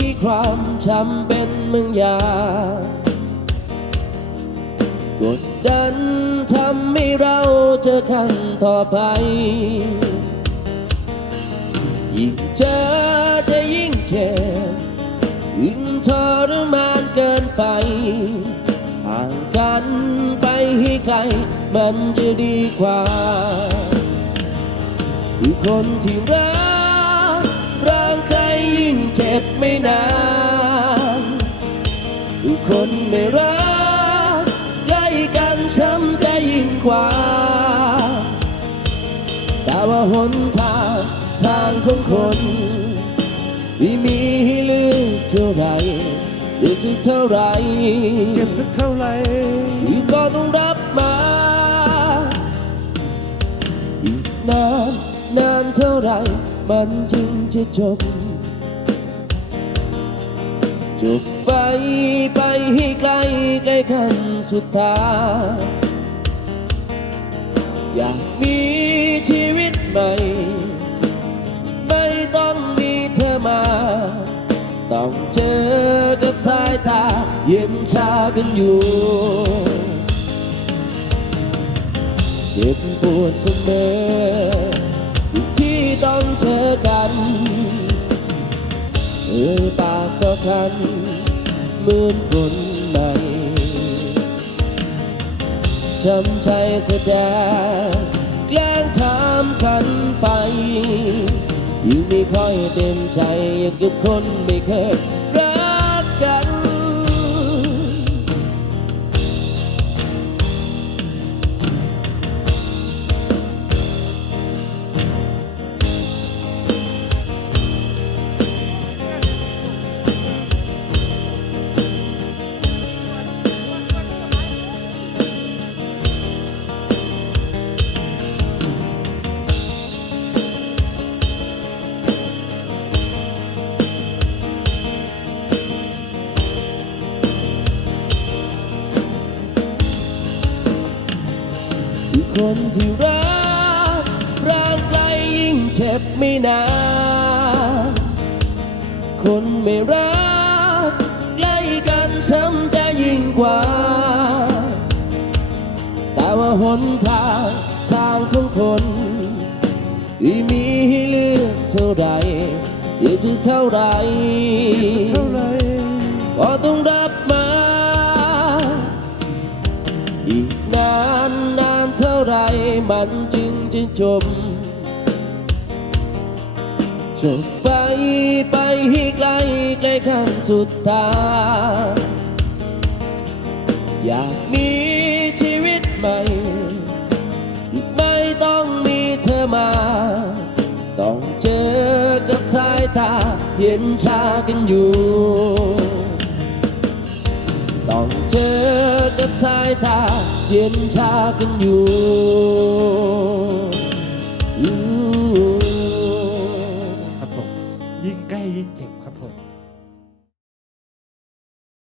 ี่ ความจำเป็นเมืองยางกดดันทำให้เราเจอขั้นต่อไป ยิ่งเจอจะยิ่งเจ็บยิ่งทรมานเกินไป ห่างกันไปให้ไกล มันจะดีกว่าคือคนที่รัก เจ็บไม่นานคือคนไม่รักใกล้กันช้ำใจยิ่งกว่า แต่ว่าหนทางทางของคนไม่มีให้เลือกเท่าไหรเลือกสักเท่าไหรเจ็บสักเท่าไหร่ที่ก็ต้องรับมาอีกนานนานเท่าไหรมันจึงจะจบ จบไปไปให้ไกลใกล้ขั้นสุดท้ายอยากมีชีวิตใหม่ ไม่ต้องมีเธอมา ต้องเจอกับสายตาเย็นชากันอยู่ เจ็บปวดเสมอที่ต้องเจอกันเอ่ยปากก็ ฉันเหมือนคนใหม่ช้ำใจแสดงแกล้งถามกันไปยิ่งไม่ค่อยเต็มใจอยากับคนไม่เคย คือคนที่รักร่างไกลยิ่งเจ็บไม่นาน คนไม่รักใกล้กันช้ำจะยิ่งกว่า แต่ว่าหนทางทางของคนที่มีให้เลือกเท่าใดเลือกที่เท่าใดเท่าไหร่ก็ต้องรับ มันจึงจะจบ จบไปไปให้ไกลใกลขั้นสุดท้ายอยากมีชีวิตใหม่ ไม่ต้องมีเธอมา ต้องเจอกับสายตาเย็นชากันอยู่ กับสายตาเย็นชากันอยู่อู้ครับผมยิ่งใกล้ยิ่งเจ็บครับผม